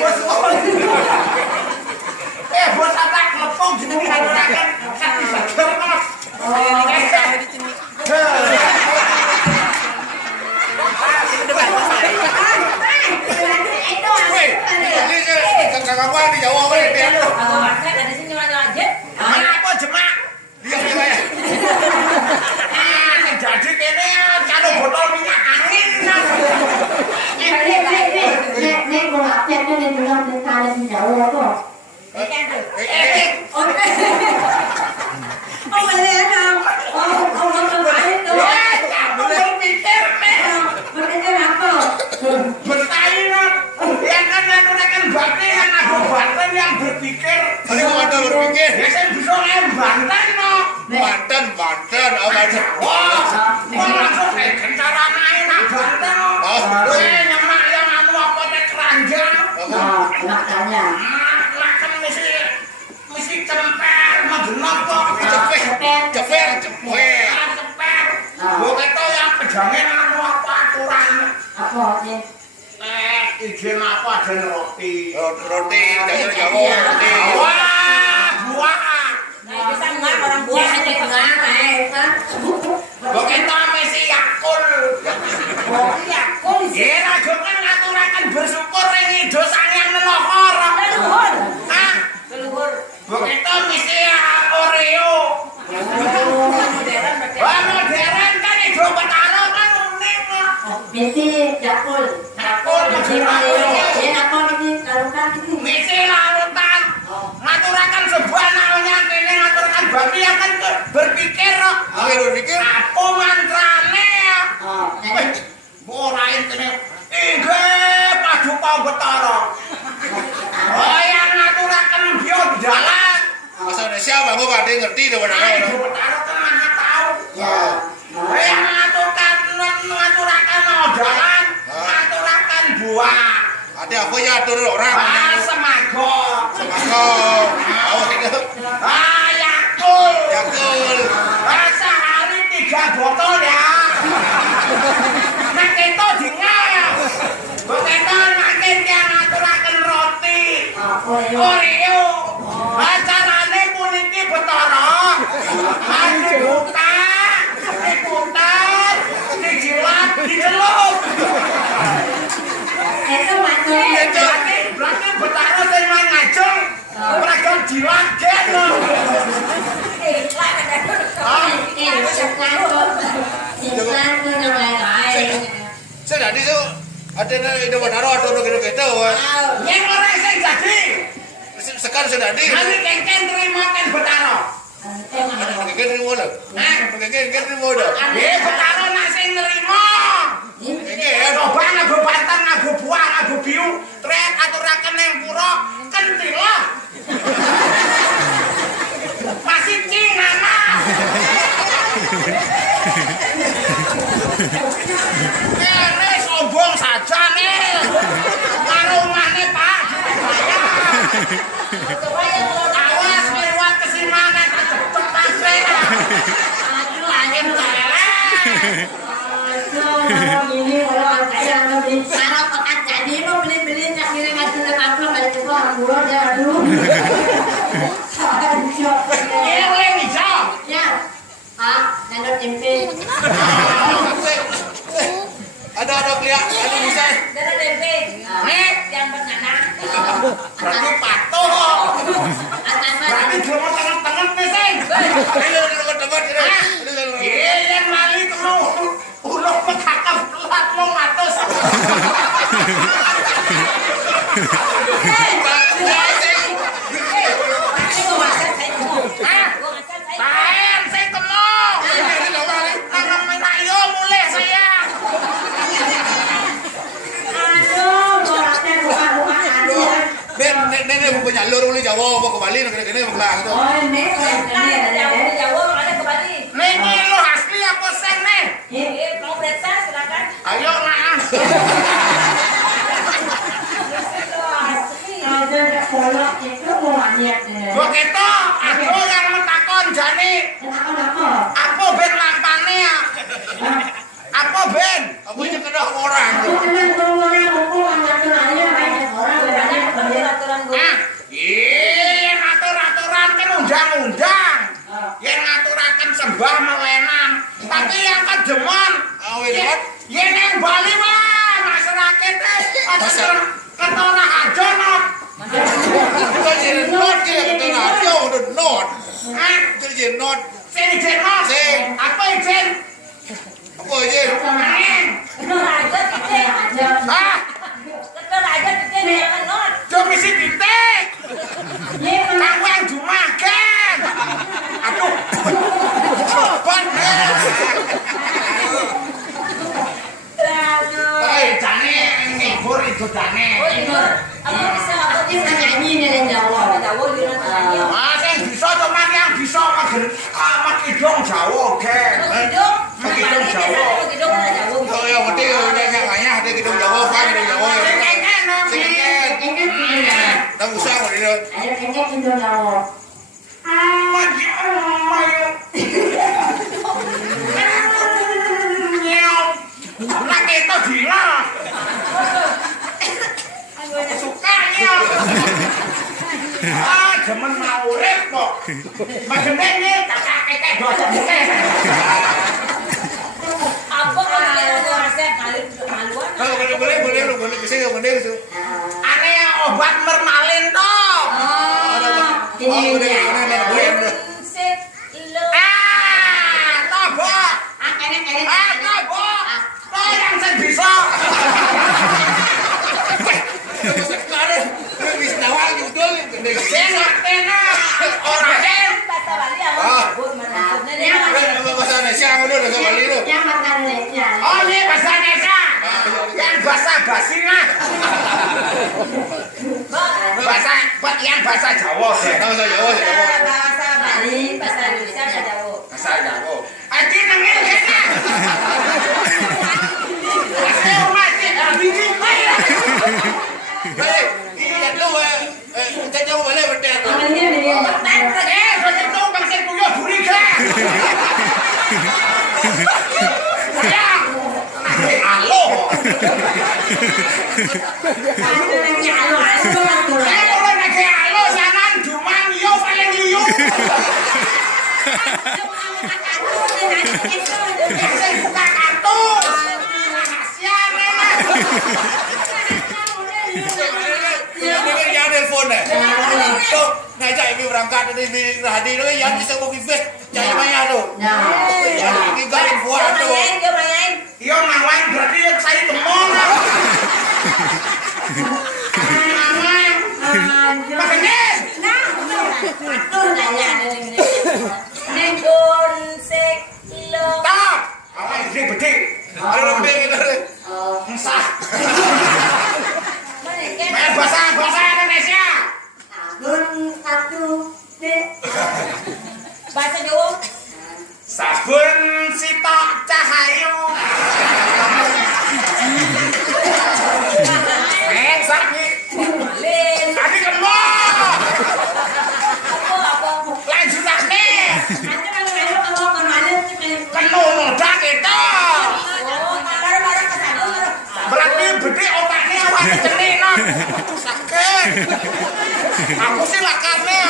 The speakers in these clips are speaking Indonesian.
Bos. Bos apa klepung jenenge haturaken sakti bager Mas. Kakak di Jawa ini. Aku masak ada sini nyala-nyala aja. Mana apa jemak? Dia ya. Jadi kene karo botol minyak angin. Nek bola nek nek bilang nek kalian di Jawa kok. Oh, boleh dong. Oh, ngapain tuh? Belum mikir nih. Berpikir apa? Bertanya, yang kan menggunakan batin yang ada Banten yang berpikir. Ini kok ada berpikir? Biasanya bisa yang Banten no. Banten, apa aja? Wah, kok langsung kayak kencara main Banten no. Nyemak yang anu apa teh keranjang. Makanya. Makan misi cemper, magenop kok. Ceper. Cemper. Gue itu yang pejangin anu apa aturan. Apa sih? Izin apa dan roti. Roti, jangan Jawa roti. Wah, buah. Nah, bisa enggak orang buah aja enggak, Kok kita mesti yakul. Oh, yakul sih. Ya, rajo kan ngaturakan bersyukur ini dosanya yang lelohor. Leluhur. Hah? Leluhur. Kok kita mesti Oreo. Modern berarti. Wah, modern kan itu betaro kan unik. Mesti jakul. Yakul, Mesti Oreo. apa mesti larukan itu? Misi larutan. Ngaturakan sebuah namanya kene ngaturakan bakti akan berpikir. Akhir berpikir. Aku mantrane. Nanti Morain kene. Ige paduka betara. Oh yang ngaturakan dia dalan. Asal Indonesia bang, gue gak ada yang ngerti deh benar. Ayo betara kan mana tahu. ya. Yang ngaturakan dalan, ngaturakan buah. Ada apa ya atur orang? Semago. Semangat. Yakul. Yakul. Sehari 3 botol ya. Nek itu dingal. Begitu nanti yang ngaturakan roti. Oreo. Acarane puniki betara. Dibuka, diputar, dijilat, dicelup. Itu macam Berarti betara sing main ngajeng. Ora gelem jilat gen. iklan tuh namanya. Saya tadi tuh ada ide benar atau gitu. Yang orang sing jadi. Sekarang saya tadi. Nanti kengken terima kan betara. Pakai terima dah. Pakai terima dah. Betara nak sing nerima. Coba ngaku Banten, ngaku buah, ngaku biu, trek aturaken ning pura kentilah. Masih Cina mah. Ini sombong saja nih. Marumane Pak. Awas miruat kesimanan cepet saya. Aduh angin celelek. Ini orang kaya beli sarap pekat jadi mau beli cak kiri ngasih apa balik itu orang gua dia aduh. Ini bisa. Ya. Nendot tempe. Ada kelihatan, ada bisa. Dana tempe. Nih, Yang bernanah. berarti patuh. Atasan. Berarti dia mau tengah-tengah nih, Sing. Iya, yang mali temu. Uluk mekakaf telat lo ngatus. Tahan, saya temu. Tangan menayo mulai saya. Aduh, boraknya buka-buka aduh. Nenek punya lur boleh Jawa, mau ke Bali, kene pulang tuh. Oh, ini Jawa makanya ke Bali. Nih, lo asli apa sen nih? Mau periksa silakan. Ayo, nah. ada kolak itu mau lihat. Begitu, aku yang mentakon jani. Kenapa? Aku ben lampane ya. Apa ben? Apa aja kena orang. Aku kenal ngomongnya buku anak ketara aja no. Kita jadi not kita ketara aja udah not. Kita jadi not. Sing jen no. Sing. Apa jen? Apa aja? Betul aja titik. Hah? Betul aja titik jangan not. Domisi titik. Kamu yang jumakan. Aduh. Ban. Jane ngibur itu jane. Oh itu apa bisa apa Bisa nyanyi dari Jawa. Jawa di nyanyi. Ah, sing bisa cuman yang bisa mak idong Jawa ke. Hidung, hidung Jawa. Hidung Jawa. Oh yang penting nyanyi ada kita Jawa kan di Jawa. Sing kene no. Tak usah kok dia. Ayo kengek Indo Jawa. Nak itu gila. Sukanya. Ah, demen mau urip kok. Magene iki tak kakek dosa mene. Apa kalau resep kali maluan? Boleh bisa enggak boleh itu. Ane obat mermalin toh. Sip lo. Ah, tobo. Kengek. Ah, tobo. Toh yang sing bisa. Bisa nawang judul gede. Sing ngatena ora sing. Bahasa Bali apa? Buat maksudnya dia. Bahasa Indonesia ngono bahasa Bali itu. Yang makan leknya. Oh, ini bahasa Indonesia. Yang bahasa basinya. Bahasa Jawa. Bahasa Jawa. Bahasa Bali, bahasa Indonesia, bahasa Jawa. Bahasa Jawa. Aki nengel kene. Saya mati biji kaya. Iya lu kita jauh boleh berdet. Namanya dia. Saya tahu bangsa punya burika. Ya. Halo. Saya orang lagi halo jangan cuman yo paling liu. Saya buka kartu. Ini yang telepon deh. Tuh ngajak ibu berangkat di Rahadi itu yang bisa mau bifes cari banyak tuh. Yang kita info tuh. Yo nawang berarti saya temong. Makanya. Stop. Awak ini betik. Ada betik kita deh. Sah. Main bahasa Indonesia. Bahasa Jawa. Sabun sitok cahayu. Sakit. Lin. Tadi kemana? Apa? Lanjut lagi. Kan nodak itu. Oh, barang-barang ke sana. Berarti bedik otaknya awak cenik no. Sakit. Aku sih lakarnya.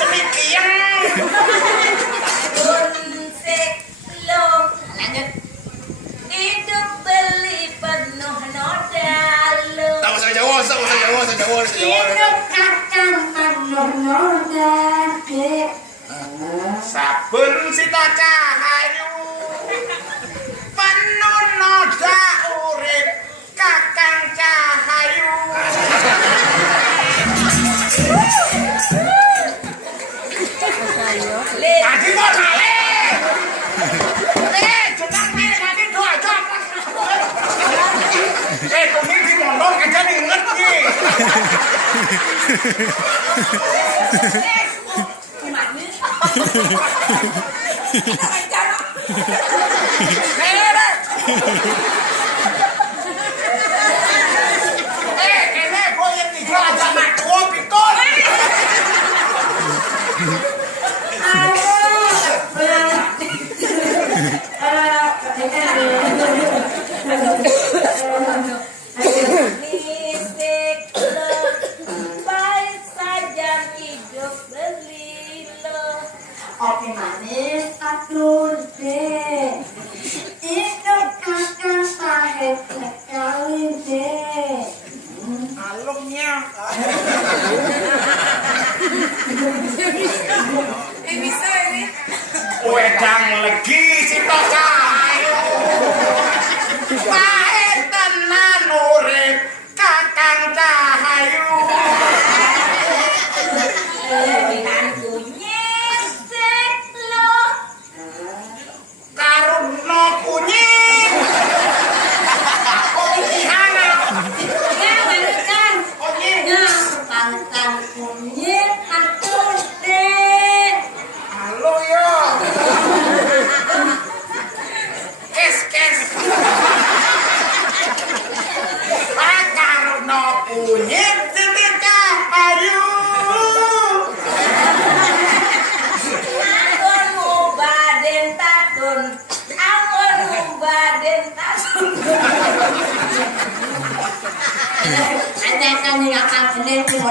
Cenik kian. Hidup beli penuh noda. Tahu bahasa Jawa. Sabun sita cahayu penuh noda urip kakang cahayu. Tadi kok kali. Jenang nih tadi doa jam. Tunggu di mondok aja nih ngerti. Kene kok yang tiga aja mak tua pikun. Mistik lo, baik saja hidup beli lo. Oke manis, atur deh. Hidup kakak sahib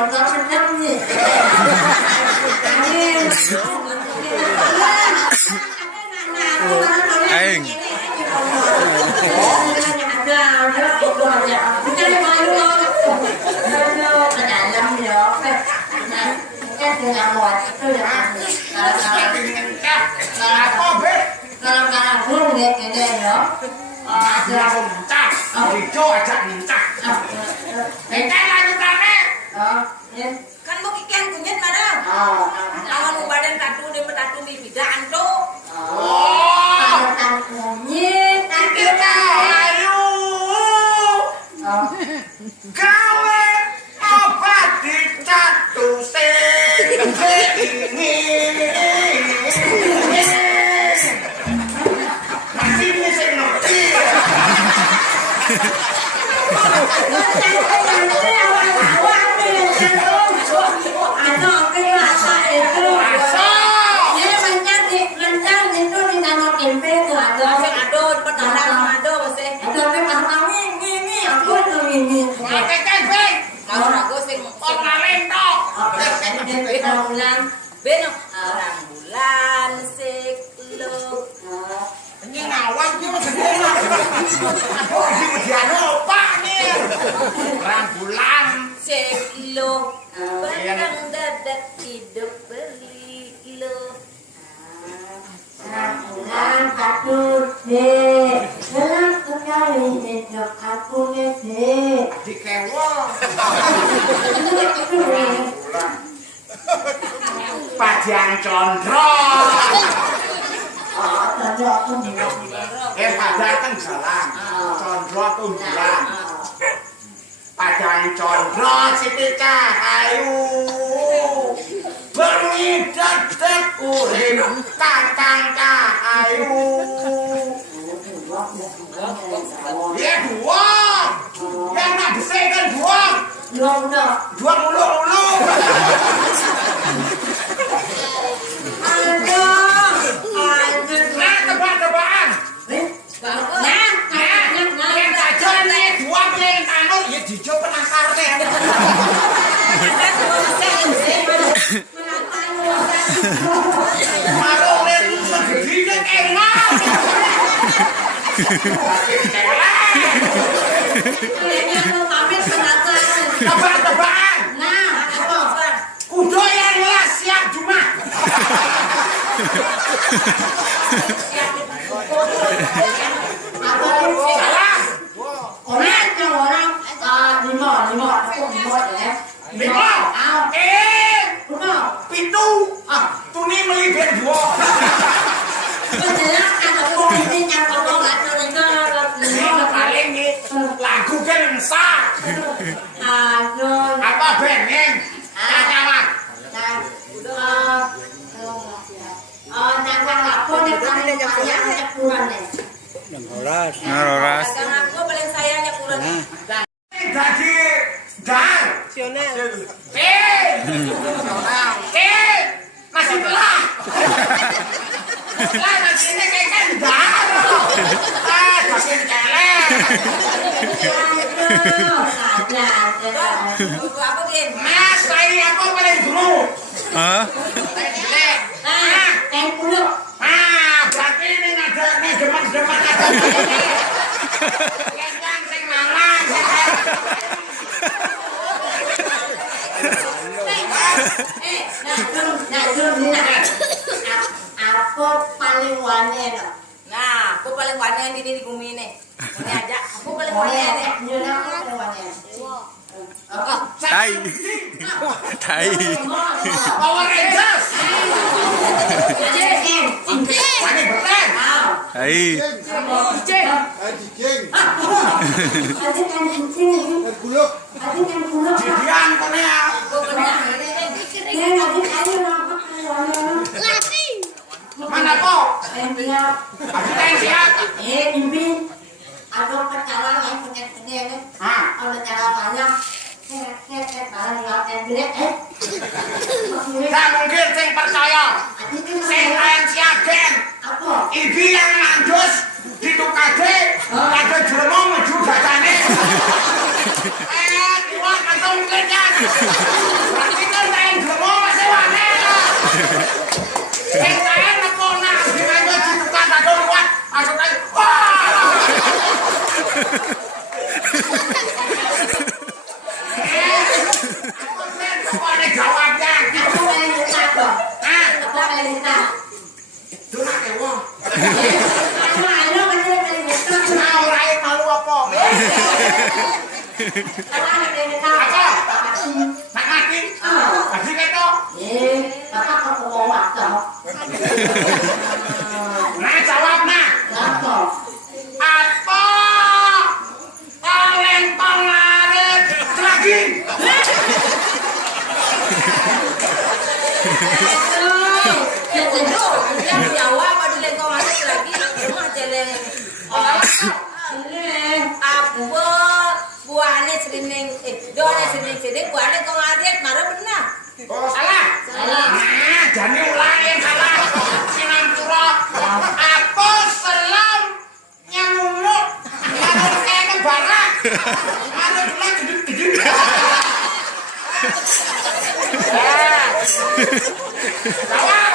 motor sedang nih. Aing. Apa be? Muncak, hijau aja muncak. Engkau lagi berapa? Kan mau kikian kunyit madam. Awan mau badan tatu dia bertatu di bidang tuh. Oh, kita ayo. Gawe obat dicatu ini. Masih ini saya ngerti. Beno orang bulan siklo. Ini ngawang dia sekolah. Apa dia lupa nih? Rambulan Siklo Bandang dadak hidup beli lo. Bulan patut deh, gelap sekali hidup aku deh. dikewong. Padian Condro. Padang kan jalan. Condro tuh bulan. Padang Condro Siti Cahayu. Berwidat urip Kakang Cahayu. Ya buang. Yang nak besar kan buang. Buang mulu-mulu. Nah, tebak-tebakan. Yang saja nih dua yang tanur ya dijo penasaran. Marung nih segede enak. Tebak-tebakan. Kudo yang lah siap cuma. Salah. Lima. Pitu. Tuni melibet dua. Paling nih lagu kan sah. Apa bengeng? Apa? Ngaroras. Dagang aku paling sayangnya kurang. Jadi dan masih belah. Lah nanti ini kayak dan. Masih kelek. Apa Gen? Mas, saya apa paling dulu? Hah? Berarti ini ada nih deman-deman ada. Yang sing malang. Aku paling wani no. Nah, aku paling wani di bumi ini. Ini aja, aku paling wani nih. Tai. Tai. Power Rangers. Wani beten. Tai. Jidian kene ya. Mana kok? Aku tanya siap. Aku percaya yang punya gede kalau cara banyak barang yang gede Gak mungkin sing percaya. Sing lain siagen. Ibi yang mandus ditukade ada jero meju gacane. Kuat atau mungkin kan? Anak ada kita. Apa? Nak mati? Mati keto. Kakak aku mau waktu. Nah jawab nah. Apa? Apa? Oleng pengarit lagi. Yang jawab pada lengkong ada lagi rumah jeleng. Apa buahnya sering doanya sering buahnya kong adet marah benar. Oh salah. Nah jadi ulang yang salah. Sinan pura. Apa selam yang umur? Manut kene barak. Manut ulang gede-gede. Jawab.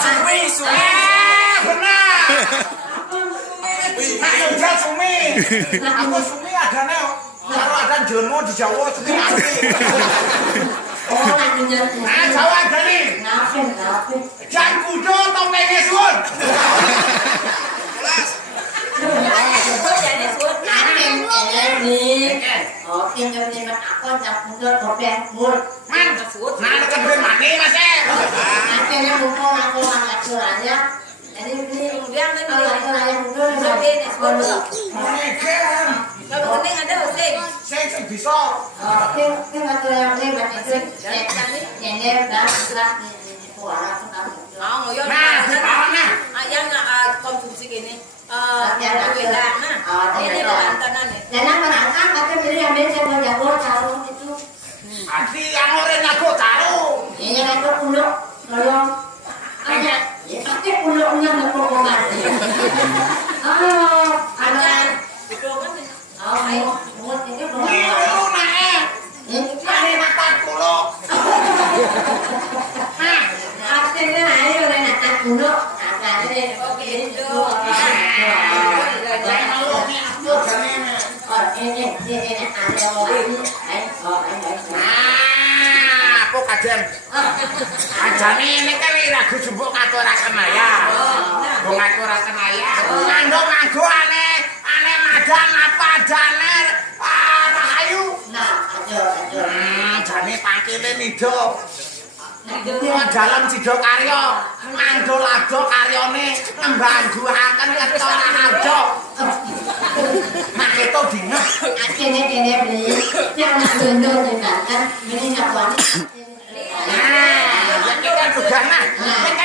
Sumi. Benar. Nak kerja Sumi. Aku Sumi adane karo adan Jono di Jawa Sumi mati. Oh, lanjut. Nah, jawab Dani. Kenapa? Jan kudo topenge sun. Jadi suat Amin, ini. Oke, jadi aku nak mundur kopeng mur. Man, nah kan ben mati Mas. Akhirnya mumpung aku aja. Jadi ini kemudian kan kalau saya mundur Sampai nih suat. Moniken. Kalau penting ada usik. Sing bisa. oke, aku yang ini baca itu. Ini dah sudah suara aku tahu. Oh, yo. Nah, nah. Yang konsumsi gini. Beda. Nah, ini bantanan nih. Dan aku angkat, aku beli ambil saya jago taruh itu. Ati yang oren aku taruh. Ini aku puluk, tolong. Ada, tapi puluknya nggak mau ngasih. Oh, ada. Itu kan. Oh, mulut ini belum. Niru nae. Ini Mari mata kulo. Nah, akhirnya ayo udah nak puluk. Ada deh. Oke, itu. saya malu nih aku jane. Oh, ini ada lagi. Nah, aku kadang ajane ini kan ragu jembuk ngaturaken ya. Go ngaturaken ya. Nganggo aneh madang apa jane rahayu. Nah, ayo. Jane pangkile nido. Dalam sido karya mangdo lado karyane ngembangguaken ketara harjo. Mak itu dina. Akhirnya kene beli. Jangan dulu dengan kan. Ini nak wanita. Nah, ya kita juga nah. Kita